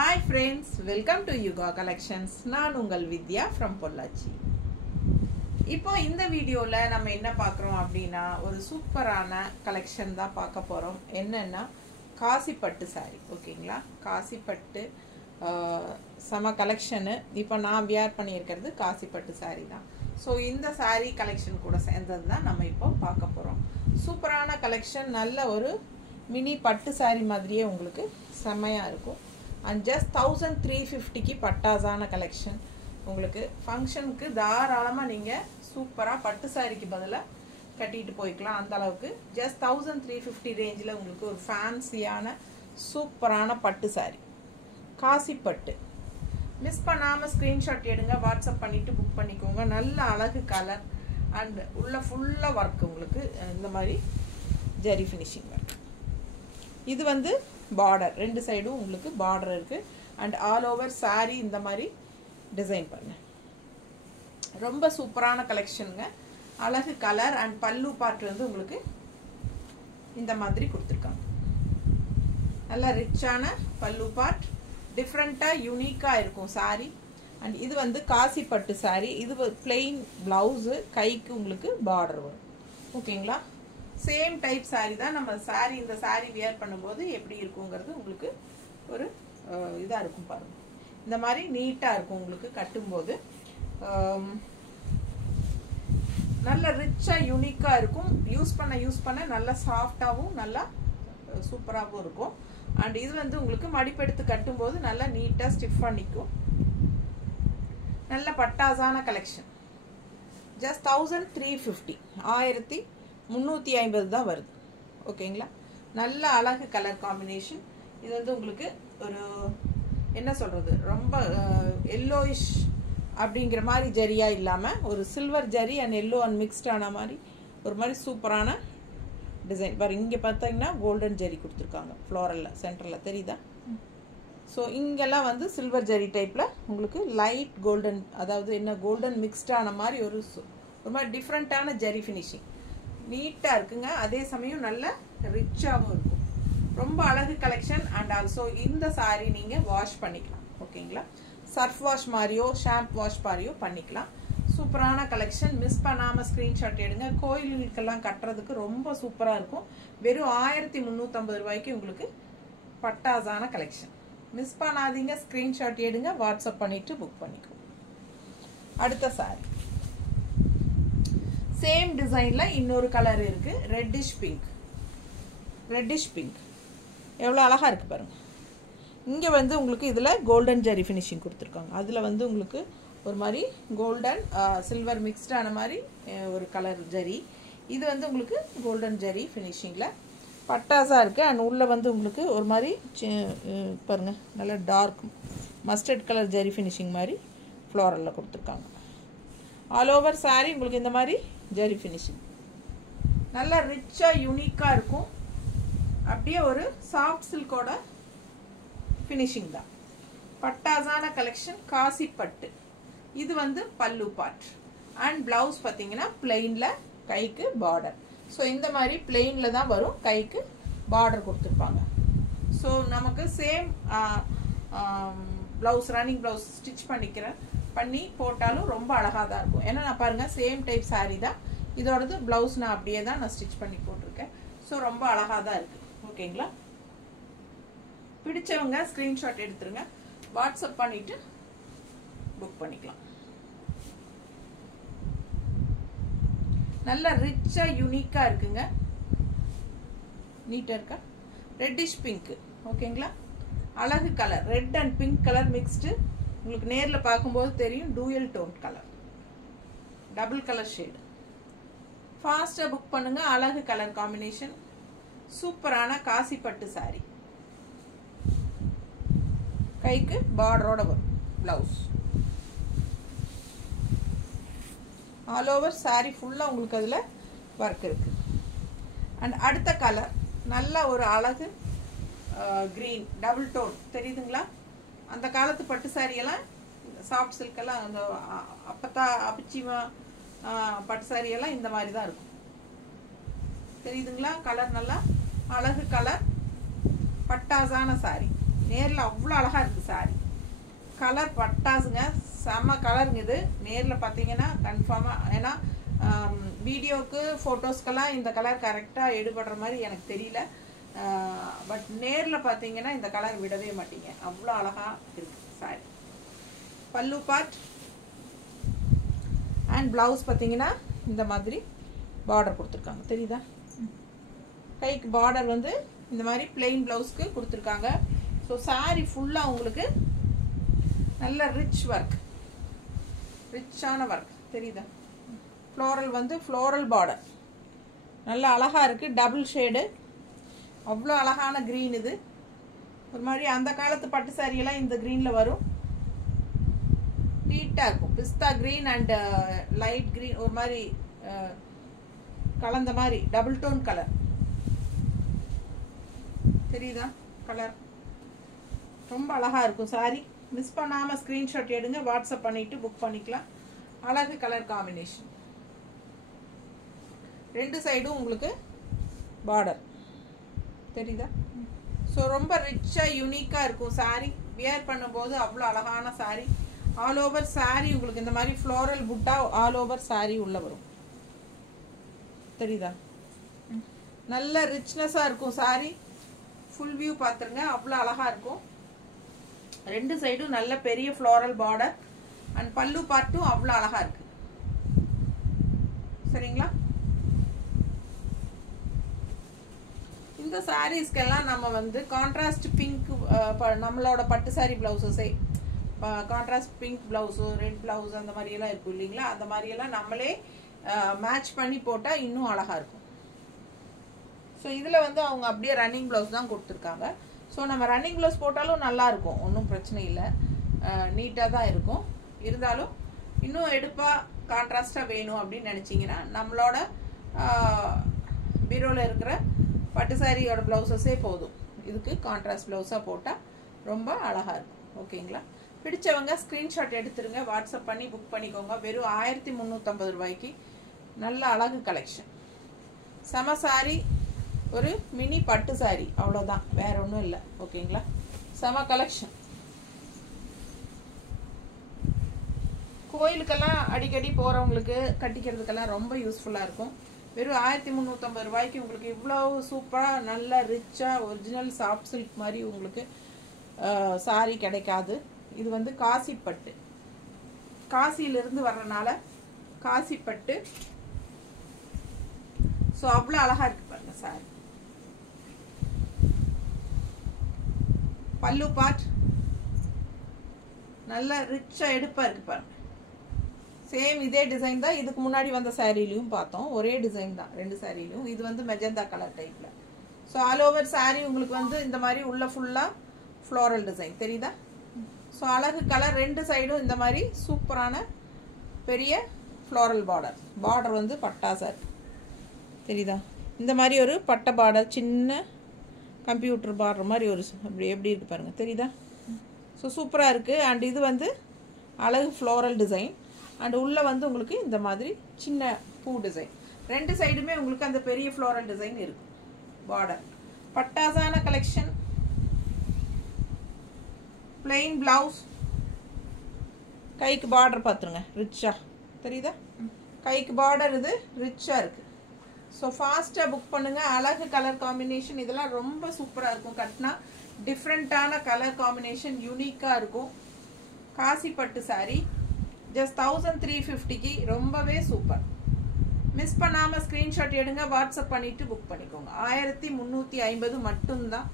Hi friends, welcome to Yuga Collections. நான் உங்கள் வித்யா from Pollachi. இப்போ இந்த வீடியோல நம்ம என்ன பார்க்கறோம் அப்படினா ஒரு சூப்பரான கலெக்ஷன் தான் பார்க்க போறோம். என்னன்னா காசி பட்டு saree. ஓகேங்களா? காசி பட்டு சம கலெக்ஷன். இப்போ நான் வியர் பண்ணியிருக்கிறது காசி பட்டு saree தான். சோ இந்த saree கலெக்ஷன் கூட சேர்ந்தது தான் நம்ம இப்போ பார்க்க போறோம். சூப்பரான கலெக்ஷன், நல்ல ஒரு மினி பட்டு saree மாதிரியே உங்களுக்கு செமையா இருக்கும். And just 1350 की பட்டாசான கலெக்ஷன். உங்களுக்கு ஃபங்க்ஷனுக்கு தாராளமா நீங்க சூப்பரா பட்டு சாரிக்கு பதிலா கட்டிட்டு போய்க்கலாம். அந்த அளவுக்கு just 1350 ரேஞ்சில உங்களுக்கு ஒரு ஃபேன்சியான சூப்பரான பட்டு சாரி காசி பட்டு. மிஸ் பண்ணாம ஸ்கிரீன்ஷாட் எடுங்க, வாட்ஸ்அப் பண்ணிட்டு புக் பண்ணிக்கோங்க. நல்ல அழகு கலர் அண்ட் உள்ள ஃபுல்லா வர்க், உங்களுக்கு இந்த மாதிரி ஜரி ஃபினிஷிங் வர்க். இது வந்து பார்டர், ரெண்டு சைடும் உங்களுக்கு பார்டர் இருக்கு. அண்ட் ஆல் ஓவர் saree இந்த மாதிரி டிசைன் பண்ணு. ரொம்ப சூப்பரான கலெக்ஷனுங்க. அழகு கலர் அண்ட் பல்லு பார்ட் வந்து உங்களுக்கு இந்த மாதிரி கொடுத்துருக்காங்க. நல்ல ரிச்சான பல்லு பார்ட், டிஃப்ரெண்டா யூனிக்கா இருக்கும் saree. அண்ட் இது வந்து காசி பட்டு saree. இது பிளெயின் பிளவுஸ், கைக்கு உங்களுக்கு பார்டர் வரும். ஓகேங்களா? சேம் டைப் saree தான். நம்ம saree இந்த saree வியர் பண்ணும்போது எப்படி இருக்குங்கிறது உங்களுக்கு ஒரு இதா இருக்கும் பாருங்க. இந்த மாதிரி நீட்டா இருக்கும் உங்களுக்கு கட்டும்போது. நல்ல ரிச்சா யூனிக்கா இருக்கும். யூஸ் பண்ண நல்ல சாஃப்டாவும் நல்லா சூப்பராகவும் இருக்கும். அண்ட் இது வந்து உங்களுக்கு மடிப்பெடுத்து கட்டும்போது நல்லா நீட்டா ஸ்டிஃபா நிற்கும். நல்ல பட்டாசான கலெக்ஷன். ஜஸ்ட் 1350, 1350 தான் வருது. ஓகேங்களா? நல்ல அழகு கலர் காம்பினேஷன். இது வந்து உங்களுக்கு ஒரு என்ன சொல்றது, ரொம்ப எல்லோயிஷ் அப்படிங்கிற மாதிரி ஜரியா இல்லாம ஒரு silver zari and yellow and mixed ஆன மாதிரி ஒரு மாதிரி சூப்பரான டிசைன். பாருங்க, இங்க பார்த்தீங்கன்னா கோல்டன் ஜரி கொடுத்துருக்காங்க ஃப்ளோரல்ல சென்டர்ல, தெரியுதா? ஸோ இங்கெல்லாம் வந்து சில்வர் ஜரி டைப்ல உங்களுக்கு லைட் கோல்டன், அதாவது என்ன கோல்டன் மிக்ஸ்ட் ஆன மாதிரி ஒரு மாதிரி டிஃப்ரெண்டான ஜரி ஃபினிஷிங். நீட்டா இருக்குங்க. அதே சமயம் நல்ல ரிச்சாகவும் இருக்கும். ரொம்ப அழகு கலெக்ஷன். அண்ட் ஆல்சோ இந்த saree நீங்க வாஷ் பண்ணிக்கலாம். ஓகேங்களா? சர்ஃப் வாஷ் மாதிரியோ ஷாம்பு வாஷ் மாதிரியோ பண்ணிக்கலாம். சூப்பரான கலெக்ஷன். மிஸ் பண்ணாம ஸ்கிரீன்ஷாட் எடுங்க. கோயிலுக்கெல்லாம் கட்டுறதுக்கு ரொம்ப சூப்பரா இருக்கும். வெறும் 1350 ரூபாய்க்கு உங்களுக்கு பட்டாசான கலெக்ஷன். மிஸ் பண்ணாதீங்க, ஸ்கிரீன்ஷாட் எடுங்க, வாட்ஸ்அப் பண்ணிட்டு புக் பண்ணிக்கோ. அடுத்த saree சேம் டிசைன்ல இன்னொரு கலர் இருக்கு. Reddish pink. ரெட்டிஷ் பிங்க் எவ்வளவு அழகா இருக்கு பாருங்க. இங்க வந்து உங்களுக்கு இதுல கோல்டன் ஜரி ஃபினிஷிங் கொடுத்துருக்காங்க. அதுல வந்து உங்களுக்கு ஒரு மாதிரி கோல்டன் சில்வர் மிக்ஸ்ட் ஆன மாதிரி ஒரு கலர் ஜரி. இது வந்து உங்களுக்கு கோல்டன் ஜரி ஃபினிஷிங்ல பட்டாசா இருக்கு. அண்ட் உள்ள வந்து உங்களுக்கு ஒரு மாதிரி பாருங்க, நல்ல dark mustard colour zari finishing மாதிரி ஃப்ளோரல்ல கொடுத்துருக்காங்க. ஆல் ஓவர் saree உங்களுக்கு இந்த மாதிரி ஜரி ஃபினிஷிங் நல்ல ரிச்சா யூனிக்கா இருக்கும். அப்படியே ஒரு சாஃப்ட் சில்கோட ஃபினிஷிங் தான். பட்டாசான கலெக்ஷன் காசி பட்டு. இது வந்து பல்லு பார்ட் அண்ட் பிளவுஸ் பார்த்தீங்கன்னா பிளெயின்ல, கைக்கு பார்டர். ஸோ இந்த மாதிரி பிளெயின்ல தான் வரும், கைக்கு பார்டர் கொடுத்துருப்பாங்க. ஸோ நமக்கு same blouse, running blouse stitch பண்ணி போட்டாலும் ரொம்ப அழகா தான் இருக்கும். ஏன்னா நான் பாருங்க சேம் டைப் saree தான். இதோடது பிளவுஸ் நான் அப்படியே தான் நான் ஸ்டிச் பண்ணி போட்டிருக்கேன். ஸோ ரொம்ப அழகா தான் இருக்கு. ஓகேங்களா? பிடிச்சவங்க ஸ்கிரீன்ஷாட் எடுத்துருங்க, வாட்ஸ்அப் பண்ணிட்டு புக் பண்ணிக்கலாம். நல்ல ரிச்சா யூனிக்கா இருக்குங்க. நீட்டா இருக்கா? Reddish pink. ஓகேங்களா? அழகு colour, red and pink colour mixed. உங்களுக்கு நேர்ல பார்க்கும்போது தெரியும், dual tone colour, double colour shade. ஃபாஸ்டா புக் பண்ணுங்க. அழகு கலர் காம்பினேஷன். சூப்பரான காசி பட்டு saree. கைக்கு பார்டரோட வரும் பிளவுஸ். ஆல் ஓவர் saree ஃபுல்லா உங்களுக்கு அதுல ஒர்க் இருக்கு. அண்ட் அடுத்த கலர் நல்ல ஒரு அழகு கிரீன் டபுள் டோன், தெரியுதுங்களா? அந்த காலத்து பட்டு saree எல்லாம் சாஃப்ட் சில்க் எல்லாம் அந்த அப்பத்தா அபிச்சிமா பட்டு saree எல்லாம் இந்த மாதிரி தான் இருக்கும். தெரியுதுங்களா? கலர் நல்லா அழகு கலர், பட்டாசான saree. நேரில் அவ்வளோ அழகாக இருக்குது சாரி. கலர் பட்டாசுங்க, செம்ம கலருங்க இது. நேரில் பார்த்தீங்கன்னா கன்ஃபார்மாக, ஏன்னா வீடியோவுக்கு ஃபோட்டோஸ்க்கெல்லாம் இந்த கலர் கரெக்டாக எடுபடுற மாதிரி எனக்கு தெரியல. பட் நேரில் பார்த்தீங்கன்னா இந்த கலர் விடவே மாட்டீங்க, அவ்வளோ அழகாக இருக்குது சாரி. பல்லு பார்ட் அண்ட் ப்ளவுஸ் பார்த்தீங்கன்னா இந்த மாதிரி பார்டர் கொடுத்துருக்காங்க, தெரியுதா? கைக்கு பார்டர் வந்து இந்த மாதிரி பிளெயின் ப்ளவுஸ்க்கு கொடுத்துருக்காங்க. ஸோ சாரி ஃபுல்லாக உங்களுக்கு நல்ல ரிச் ஒர்க், ரிச்சான ஒர்க், தெரியுதா? ஃப்ளோரல் வந்து ஃப்ளோரல் பார்டர் நல்லா அழகாக இருக்குது. டபுள் ஷேடு, அவ்வளோ அழகான க்ரீன் இது. ஒரு மாதிரி அந்த காலத்து பட்டு சாரியெல்லாம் இந்த க்ரீனில் வரும், நீட்டாக இருக்கும். பிஸ்தா க்ரீன் அண்ட் லைட் க்ரீன் ஒரு மாதிரி கலந்த மாதிரி டபுள் டோன் கலர், தெரியுதா? கலர் ரொம்ப அழகாக இருக்கும் சாரி. மிஸ் பண்ணாமல் ஸ்க்ரீன்ஷாட் எடுங்க, வாட்ஸ்அப் பண்ணிவிட்டு புக் பண்ணிக்கலாம். அழகு கலர் காம்பினேஷன். ரெண்டு சைடும் உங்களுக்கு பார்டர், தெரியுதா? ஸோ ரொம்ப ரிச்சாக யூனிக்காக இருக்கும் சாரி. வியர் பண்ணும்போது அவ்வளோ அழகான சாரி. ஆல் ஓவர் சாரி உங்களுக்கு இந்த மாதிரி ஃப்ளோரல் புட்டா ஆல் ஓவர் சாரி உள்ள வரும், தெரியுதா? நல்ல ரிச்னஸாக இருக்கும் சாரி. ஃபுல் வியூ பார்த்துருங்க, அவ்வளோ அழகாக இருக்கும். ரெண்டு சைடும் நல்ல பெரிய ஃப்ளோரல் பார்டர் அண்ட் பல்லு பார்ட்டும் அவ்வளோ அழகாக இருக்கு, சரிங்களா? இந்த சாரீஸ்க்கெல்லாம் நம்ம வந்து கான்ட்ராஸ்ட் பிங்க், நம்மளோட பட்டு சாரி ப்ளவுஸஸே contrast pink blouse, red blouse அந்த மாதிரியெல்லாம் இருக்கும் இல்லைங்களா? அந்த மாதிரியெல்லாம் நம்மளே மேட்ச் பண்ணி போட்டால் இன்னும் அழகாக இருக்கும். ஸோ இதில் வந்து அவங்க அப்படியே ரன்னிங் ப்ளவுஸ் தான் கொடுத்துருக்காங்க. ஸோ நம்ம ரன்னிங் ப்ளவுஸ் போட்டாலும் நல்லாயிருக்கும், ஒன்றும் பிரச்சனை இல்லை, நீட்டாக தான் இருக்கும். இருந்தாலும் இன்னும் எடுப்பாக கான்ட்ராஸ்டாக வேணும் அப்படின்னு நினச்சிங்கன்னா நம்மளோட பீரோவில் இருக்கிற பட்டு சாரியோட ப்ளவுஸஸே போதும். இதுக்கு கான்ட்ராஸ்ட் ப்ளவுஸாக போட்டால் ரொம்ப அழகாக இருக்கும். ஓகேங்களா? பிடிச்சவங்க ஸ்க்ரீன்ஷாட் எடுத்துருங்க, வாட்ஸ்அப் பண்ணி புக் பண்ணிக்கோங்க. வெறும் 1350 ரூபாய்க்கு நல்ல அழகு கலெக்ஷன். செம சாரி, ஒரு மினி பட்டு சாரி, அவ்வளோதான், வேற ஒன்றும் இல்லை. ஓகேங்களா? செம கலெக்ஷன். கோயிலுக்கெல்லாம் அடிக்கடி போகிறவங்களுக்கு கட்டிக்கிறதுக்கெல்லாம் ரொம்ப யூஸ்ஃபுல்லாக இருக்கும். வெறும் 1350 ரூபாய்க்கு உங்களுக்கு இவ்வளோ சூப்பராக நல்ல ரிச்சாக ஒரிஜினல் சாஃப்ட் சில்க் மாதிரி உங்களுக்கு சாரி கிடைக்காது. இது வந்து காசி பட்டு, காசியிலிருந்து வர்றதுனால காசி பட்டு. ஸோ அவ்வளோ அழகாக இருக்கு பாருங்க சாரி. பல்லு பார்ட் நல்ல ரிச்சாக எடுப்பாக இருக்கு பாருங்க. சேம் இதே டிசைன் தான் இதுக்கு முன்னாடி வந்த சாரிலையும் பார்த்தோம், ஒரே டிசைன் தான் ரெண்டு சாரிலையும். இது வந்து மெஜந்தா கலர் டைப்பில். ஸோ ஆல் ஓவர் சாரி உங்களுக்கு வந்து இந்த மாதிரி உள்ள ஃபுல்லாக ஃப்ளோரல் டிசைன், தெரியுதா? ஸோ அழகு கலர். ரெண்டு சைடும் இந்த மாதிரி சூப்பரான பெரிய ஃப்ளோரல் பார்டர். பார்டர் வந்து பட்டாசா இருக்கு, தெரியுதா? இந்த மாதிரி ஒரு பட்டை பார்டர், சின்ன கம்ப்யூட்டர் பார்டர் மாதிரி ஒரு அப்படி எப்படி இருக்கு பாருங்க, தெரியுதா? ஸோ சூப்பராக இருக்குது. அண்ட் இது வந்து அழகு ஃப்ளோரல் டிசைன். அண்ட் உள்ளே வந்து உங்களுக்கு இந்த மாதிரி சின்ன பூ டிசைன். ரெண்டு சைடுமே உங்களுக்கு அந்த பெரிய ஃப்ளோரல் டிசைன் இருக்கும். பார்டர் பட்டாசான கலெக்ஷன். Plain blouse. கைக்கு பார்டர் பார்த்துருங்க, ரிச்சா தெரியுதா? கைக்கு பார்டர் இது ரிச்சாக இருக்குது. ஸோ ஃபாஸ்ட்டாக புக் பண்ணுங்கள். அழகு கலர் காம்பினேஷன் இதெல்லாம் ரொம்ப சூப்பராக இருக்கும். கட்டினா டிஃப்ரெண்ட்டான கலர் காம்பினேஷன், யூனிக்காக இருக்கும். காசி பட்டு சாரி ஜஸ்ட் 1350க்கு ரொம்பவே சூப்பர். மிஸ் பண்ணாமல் ஸ்க்ரீன்ஷாட் எடுங்க, வாட்ஸ்அப் பண்ணிவிட்டு புக் பண்ணிக்கோங்க. 1350 மட்டும்தான்.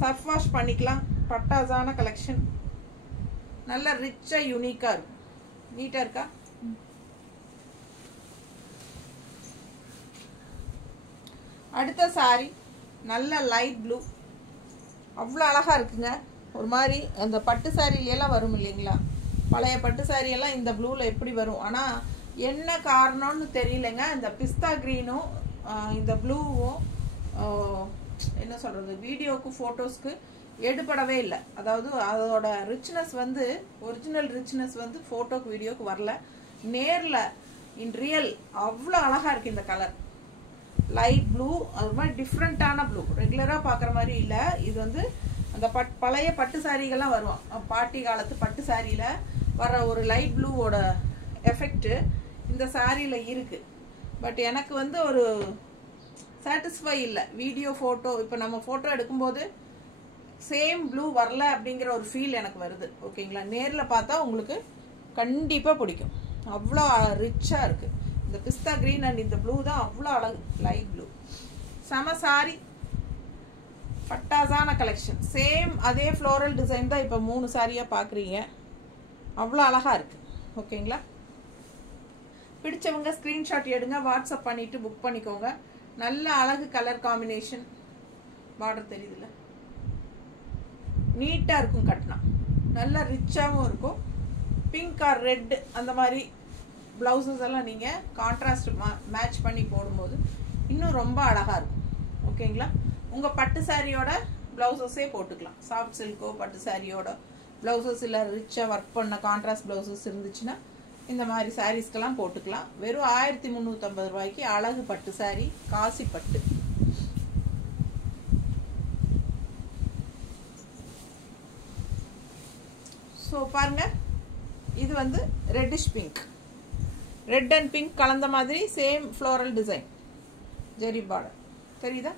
சர்ஃப் வாஷ் பண்ணிக்கலாம். பட்டாசான கலெக்ஷன், நல்ல ரிச்சாக யூனிக்காக இருக்கும். நீட்டாக இருக்கா? அடுத்த சாரி நல்ல லைட் ப்ளூ, அவ்வளோ அழகாக இருக்குங்க. ஒரு மாதிரி அந்த பட்டு சாரியிலெல்லாம் வரும் இல்லைங்களா, பழைய பட்டு சாரியெல்லாம் இந்த ப்ளூவில் எப்படி வரும். ஆனால் என்ன காரணம்னு தெரியலைங்க, இந்த பிஸ்தா க்ரீனும் இந்த ப்ளூவும் என்ன சொல்கிறது, வீடியோவுக்கு ஃபோட்டோஸ்க்கு எடுபடவே இல்லை. அதாவது அதோட ரிச்னஸ் வந்து ஒரிஜினல் ரிச்னஸ் வந்து ஃபோட்டோக்கு வீடியோக்கு வரல. நேரில் இன் ரியல் அவ்வளோ அழகாக இருக்குது இந்த கலர். லைட் ப்ளூ, அது மாதிரி டிஃப்ரெண்ட்டான ப்ளூ, ரெகுலராக பார்க்குற மாதிரி இல்லை. இது வந்து அந்த பழைய பட்டு சாரிகள்லாம் வரும், பாட்டி காலத்து பட்டு சாரியில் வர ஒரு லைட் ப்ளூவோட எஃபெக்ட்டு இந்த சாரியில் இருக்குது. பட் எனக்கு வந்து ஒரு சாட்டிஸ்ஃபை இல்லை. வீடியோ ஃபோட்டோ இப்போ நம்ம ஃபோட்டோ எடுக்கும்போது சேம் ப்ளூ வரல அப்படிங்கிற ஒரு ஃபீல் எனக்கு வருது. ஓகேங்களா, நேரில் பார்த்தா உங்களுக்கு கண்டிப்பாக பிடிக்கும். அவ்வளோ ரிச்சாக இருக்குது. இந்த பிஸ்தா க்ரீன் அண்ட் இந்த ப்ளூ தான் அவ்வளோ அழகு, லைட் ப்ளூ. செம சாரி, பட்டாசான கலெக்ஷன். சேம் அதே ஃப்ளோரல் டிசைன் தான் இப்போ 3 சாரியாக பார்க்குறீங்க. அவ்வளோ அழகாக இருக்குது. ஓகேங்களா, பிடிச்சவங்க ஸ்க்ரீன்ஷாட் எடுங்க, வாட்ஸ்அப் பண்ணிவிட்டு புக் பண்ணிக்கோங்க. நல்ல அழகு கலர் காம்பினேஷன். பார்டர் தெரியுதுல்ல, நீட்டாக இருக்கும், கட்டினா நல்லா ரிச்சாகவும் இருக்கும். பிங்க் ஆர் ரெட் அந்த மாதிரி ப்ளவுசஸ் எல்லாம் நீங்கள் கான்ட்ராஸ்ட் மேட்ச் பண்ணி போடும்போது இன்னும் ரொம்ப அழகாக இருக்கும். ஓகேங்களா, உங்கள் பட்டு சாரியோட ப்ளவுசஸே போட்டுக்கலாம். சாஃப்ட் சில்கோ பட்டு சாரியோட ப்ளவுசஸ் இல்லை ரிச்சாக ஒர்க் பண்ண கான்ட்ராஸ்ட் ப்ளவுசஸ் இருந்துச்சுன்னா இந்த மாதிரி சாரீஸ்க்கெல்லாம் போட்டுக்கலாம். வெறும் 1350 ரூபாய்க்கு அழகு பட்டு சாரி, காசி பட்டு. ஸோ பாருங்க, இது வந்து reddish pink, red and pink கலந்த மாதிரி சேம் ஃப்ளோரல் டிசைன், ஜெரி பார்டர் தெரியுதா?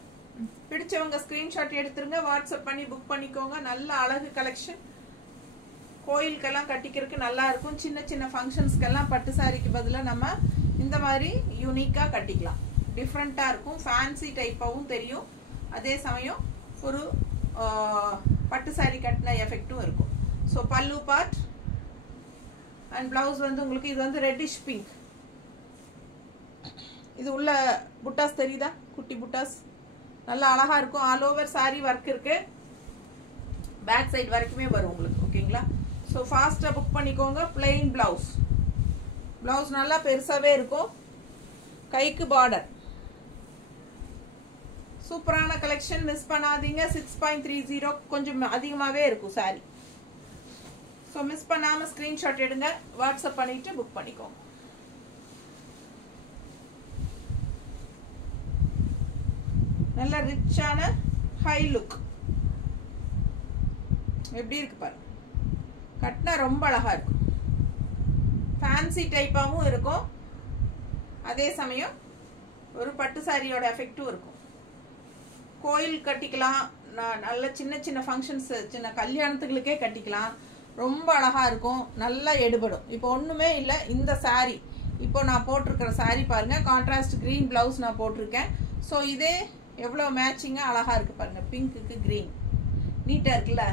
பிடிச்சவங்க ஸ்க்ரீன்ஷாட் எடுத்துருங்க, வாட்ஸ்அப் பண்ணி புக் பண்ணிக்கோங்க. நல்ல அழகு கலெக்ஷன். கோயிலுக்கெல்லாம் கட்டிக்கிறதுக்கு நல்லா இருக்கும். சின்ன சின்ன ஃபங்க்ஷன்ஸ்க்கெல்லாம் பட்டு சாரிக்கு பதிலாக நம்ம இந்த மாதிரி யூனிக்காக கட்டிக்கலாம். டிஃப்ரெண்ட்டாக இருக்கும், ஃபேன்சி டைப்பாகவும் தெரியும். அதே சமயம் ஒரு பட்டு சாரி கட்டின எஃபெக்டும் இருக்கும். ஸோ பல்லு பார்ட் அண்ட் ப்ளவுஸ் வந்து உங்களுக்கு இது வந்து ரெட்டிஷ் பிங்க். இது உள்ள புட்டாஸ் தெரியுதா? குட்டி புட்டாஸ் நல்லா அழகாக இருக்கும். ஆல் ஓவர் சாரி ஒர்க் இருக்குது, பேக் சைடு வரைக்குமே வரும் உங்களுக்கு. ஓகேங்களா, ஸோ ஃபாஸ்ட்டாக புக் பண்ணிக்கோங்க. பிளெயின் ப்ளவுஸ், ப்ளவுஸ் நல்லா பெருசாகவே இருக்கும். கைக்கு பார்டர், சூப்பரான கலெக்ஷன், மிஸ் பண்ணாதீங்க. 6.30 கொஞ்சம் அதிகமாகவே இருக்கும் சாரி. ஸோ மிஸ் பண்ணாமல் ஸ்க்ரீன்ஷாட் எடுங்க, வாட்ஸ்அப் பண்ணிட்டு புக் பண்ணிக்கோங்க. நல்ல ரிச்சான ஹை லுக் எப்படி இருக்கு பாருங்க. கட்டினா ரொம்ப அழகா இருக்கும், ஃபேன்சி டைப்பாகவும் இருக்கும். அதே சமயம் ஒரு பட்டு சாரியோட எஃபெக்டும் இருக்கும். கோயில் கட்டிக்கலாம், நல்ல சின்ன சின்ன ஃபங்க்ஷன்ஸ், சின்ன கல்யாணத்துகளுக்கே கட்டிக்கலாம். ரொம்ப அழகா இருக்கும், நல்லா எடுபடும். இப்போ ஒன்றுமே இல்லை, இந்த சாரி இப்போ நான் போட்டிருக்கிற சாரி பாருங்க, கான்ட்ராஸ்ட் க்ரீன் ப்ளவுஸ் நான் போட்டிருக்கேன். ஸோ இதே எவ்வளோ மேட்சிங்காக அழகாக இருக்குது பாருங்கள். பிங்க்குக்கு க்ரீன் நீட்டாக இருக்குல்ல.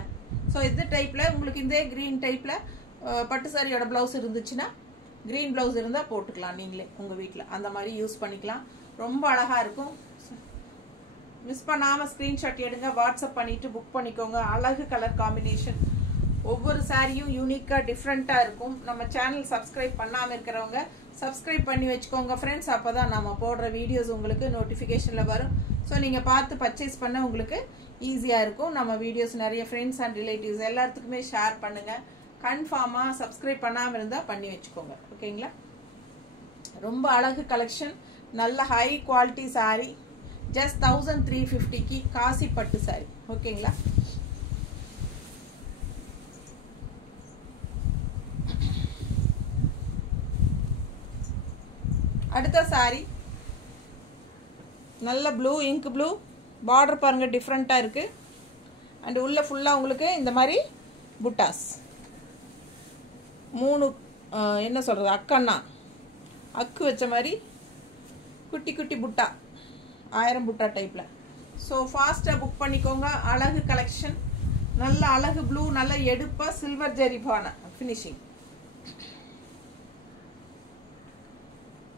ஸோ இது டைப்பில் உங்களுக்கு இதே க்ரீன் டைப்பில் பட்டு சாரியோட ப்ளவுஸ் இருந்துச்சுன்னா, க்ரீன் ப்ளவுஸ் இருந்தால் போட்டுக்கலாம் நீங்களே உங்கள் வீட்டில், அந்த மாதிரி யூஸ் பண்ணிக்கலாம். ரொம்ப அழகாக இருக்கும். மிஸ் பண்ணாமல் ஸ்க்ரீன்ஷாட் எடுங்க, வாட்ஸ்அப் பண்ணிவிட்டு புக் பண்ணிக்கோங்க. அழகு கலர் காம்பினேஷன், ஒவ்வொரு சாரியும் யூனிக்காக டிஃப்ரெண்ட்டாக இருக்கும். நம்ம சேனல் சப்ஸ்கிரைப் பண்ணாமல் இருக்கிறவங்க சப்ஸ்கிரைப் பண்ணி வச்சுக்கோங்க ஃப்ரெண்ட்ஸ். அப்போ தான் நம்ம போடுற வீடியோஸ் உங்களுக்கு நோட்டிஃபிகேஷனில் வரும். ஸோ நீங்கள் பார்த்து பர்ச்சேஸ் பண்ண உங்களுக்கு ஈஸியாக இருக்கும். நம்ம வீடியோஸ் நிறைய ஃப்ரெண்ட்ஸ் அண்ட் ரிலேட்டிவ்ஸ் எல்லாத்துக்குமே ஷேர் பண்ணுங்கள். கன்ஃபார்மாக சப்ஸ்கிரைப் பண்ணாமல் இருந்தால் பண்ணி வச்சுக்கோங்க. ஓகேங்களா, ரொம்ப அழகு கலெக்ஷன், நல்ல ஹை குவாலிட்டி சாரி. ஜஸ்ட் 1350க்கு காசி பட்டு சாரி. ஓகேங்களா, அடுத்த சாரி நல்ல ப்ளூ, இங்க் ப்ளூ. பார்டர் பாருங்க டிஃப்ரெண்ட்டாக இருக்குது. அண்ட் உள்ள ஃபுல்லாக உங்களுக்கு இந்த மாதிரி புட்டாஸ் 3 என்ன சொல்கிறது, அக்கண்ணா அக்கு வச்ச மாதிரி குட்டி குட்டி புட்டா, 1000 புட்டா டைப்பில். ஸோ ஃபாஸ்ட்டாக புக் பண்ணிக்கோங்க. அழகு கலெக்ஷன், நல்ல அழகு ப்ளூ, நல்ல எடுப்பாக சில்வர் ஜெரிபான ஃபினிஷிங்.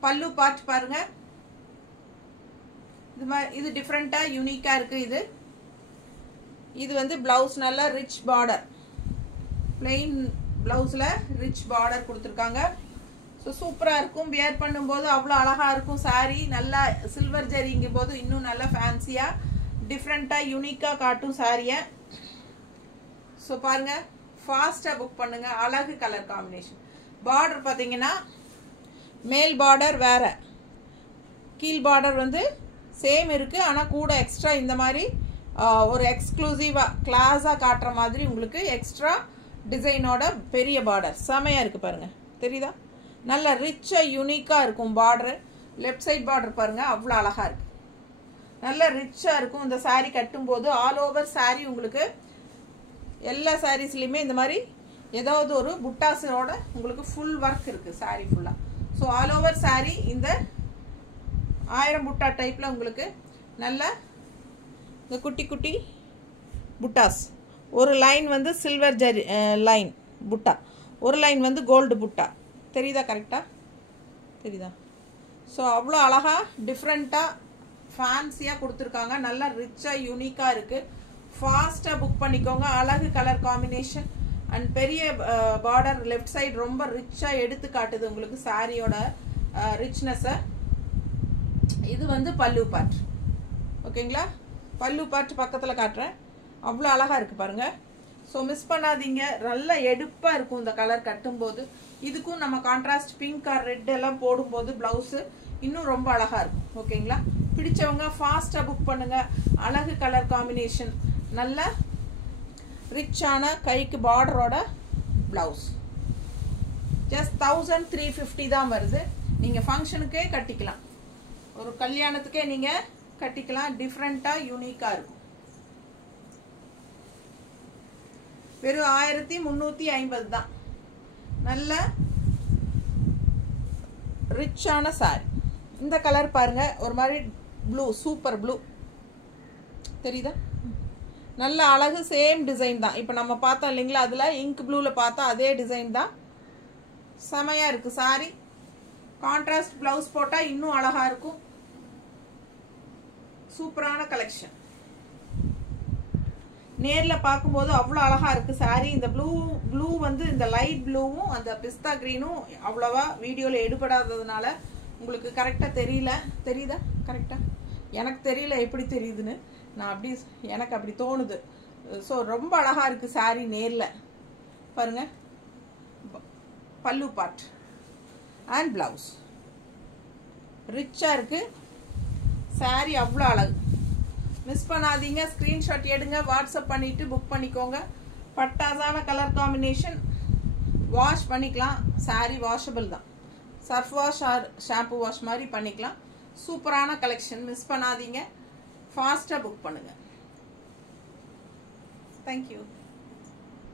பல்லு பார்ட் பாருங்க, இது டிஃப்ரெண்ட்டாக யூனிக்காக இருக்குது. இது வந்து ப்ளவுஸ் நல்லா ரிச் பார்டர், பிளெயின் ப்ளவுஸில் ரிச் பார்டர் கொடுத்துருக்காங்க. ஸோ சூப்பராக இருக்கும், வியர் பண்ணும்போது அவ்வளோ அழகாக இருக்கும் சாரீ. நல்லா சில்வர் ஜரிங்கும் போது இன்னும் நல்லா ஃபேன்சியாக டிஃப்ரெண்ட்டாக யூனிக்காக காட்டும் சாரியை. ஸோ பாருங்கள், ஃபாஸ்ட்டாக புக் பண்ணுங்கள். அழகு கலர் காம்பினேஷன். பார்டர் பார்த்தீங்கன்னா மேல் பார்டர் வேறு, கீழ் பார்டர் வந்து சேம் இருக்குது, ஆனால் கூட எக்ஸ்ட்ரா இந்த மாதிரி ஒரு எக்ஸ்க்ளூசிவாக கிளாஸாக காட்டுற மாதிரி உங்களுக்கு எக்ஸ்ட்ரா டிசைனோட பெரிய பார்டர் செமையாக இருக்குது பாருங்கள். தெரியுதா? நல்ல ரிச்சாக யூனிக்காக இருக்கும் பார்டரு. லெஃப்ட் சைட் பார்டர் பாருங்கள், அவ்வளோ அழகாக இருக்குது. நல்ல ரிச்சாக இருக்கும். இந்த சாரீ கட்டும்போது ஆல் ஓவர் சாரீ உங்களுக்கு எல்லா சாரீஸ்லையுமே இந்த மாதிரி ஏதாவது ஒரு புட்டாஸோட உங்களுக்கு ஃபுல் ஒர்க் இருக்குது சாரீ ஃபுல்லாக. ஸோ ஆல் ஓவர் சாரீ இந்த 1000 புட்டா டைப்பில் உங்களுக்கு நல்ல இந்த குட்டி குட்டி புட்டாஸ். ஒரு லைன் வந்து சில்வர் ஜரி லைன் புட்டா, ஒரு லைன் வந்து கோல்டு புட்டா. தெரியுதா? கரெக்டாக தெரியுதா? ஸோ அவ்வளோ அழகாக டிஃப்ரெண்ட்டாக ஃபேன்சியாக கொடுத்துருக்காங்க. நல்லா ரிச்சாக யூனிக்காக இருக்குது. ஃபாஸ்ட்டாக புக் பண்ணிக்கோங்க. அழகு கலர் காம்பினேஷன் அண்ட் பெரிய பார்டர் லெஃப்ட் சைடு ரொம்ப ரிச்சாக எடுத்து காட்டுது உங்களுக்கு சாரியோட ரிச்னஸை. இது வந்து பல்லு பார்ட். ஓகேங்களா? பல்லு பார்ட் பக்கத்தில் காட்டுறேன். அவ்வளோ அழகாக இருக்குது பாருங்கள். ஸோ மிஸ் பண்ணாதீங்க. நல்ல எடுப்பாக இருக்கும் இந்த கலர் கட்டும்போது. இதுக்கும் நம்ம கான்ட்ராஸ்ட் பிங்க் ஆர் ரெட் எல்லாம் போடும்போது ப்ளவுஸு இன்னும் ரொம்ப அழகாக இருக்கும். ஓகேங்களா? பிடிச்சவங்க ஃபாஸ்ட்டாக புக் பண்ணுங்கள். அழகு கலர் காம்பினேஷன், நல்ல ரிச்சான கைக்கு பார்டரோட ப்ளவுஸ். ஜஸ்ட் 1350 தான் வருது. நீங்கள் ஃபங்க்ஷனுக்கே கட்டிக்கலாம், ஒரு கல்யாணத்துக்கே நீங்கள் கட்டிக்கலாம். டிஃப்ரெண்ட்டாக யூனிக்காக இருக்கும். வெறும் 1350 தான். நல்ல ரிச்சான சாரி. இந்த கலர் பாருங்க, ஒரு மாதிரி ப்ளூ, சூப்பர் ப்ளூ. தெரியுதா? நல்ல அழகு. சேம் டிசைன் தான். இப்போ நம்ம பார்த்தோம் இல்லைங்களா, அதில் இங்க் ப்ளூவில் பார்த்தா அதே டிசைன் தான். செமையாக இருக்குது சாரி. கான்ட்ராஸ்ட் ப்ளவுஸ் போட்டால் இன்னும் அழகாக இருக்கும். சூப்பரான கலெக்ஷன். நேரில் பார்க்கும்போது அவ்வளோ அழகாக இருக்குது சாரி. இந்த ப்ளூ வந்து இந்த லைட் ப்ளூவும் அந்த பிஸ்தா க்ரீனும் அவ்வளோவா வீடியோவில் எடுபடாததுனால உங்களுக்கு கரெக்டாக தெரியல. தெரியுதா? கரெக்டாக எனக்கு தெரியல எப்படி தெரியுதுன்னு. எனக்கு அப்படி தோணுது. ஸோ ரொம்ப அழகாக இருக்குது சாரி நேரில் பாருங்கள். பல்லு பார்ட் அண்ட் ப்ளவுஸ் ரிச்சாக இருக்குது சாரி. அவ்வளோ அழகு. மிஸ் பண்ணாதீங்க. ஸ்க்ரீன்ஷாட் எடுங்க, வாட்ஸ்அப் பண்ணிவிட்டு புக் பண்ணிக்கோங்க. பட்டாசான கலர் காம்பினேஷன். வாஷ் பண்ணிக்கலாம். சாரி வாஷபிள் தான். Surf wash R shampoo wash மாதிரி பண்ணிக்கலாம். சூப்பரான கலெக்ஷன். மிஸ் பண்ணாதீங்க. ஃபாஸ்ட்டாக புக் பண்ணுங்கள். தேங்க்யூ.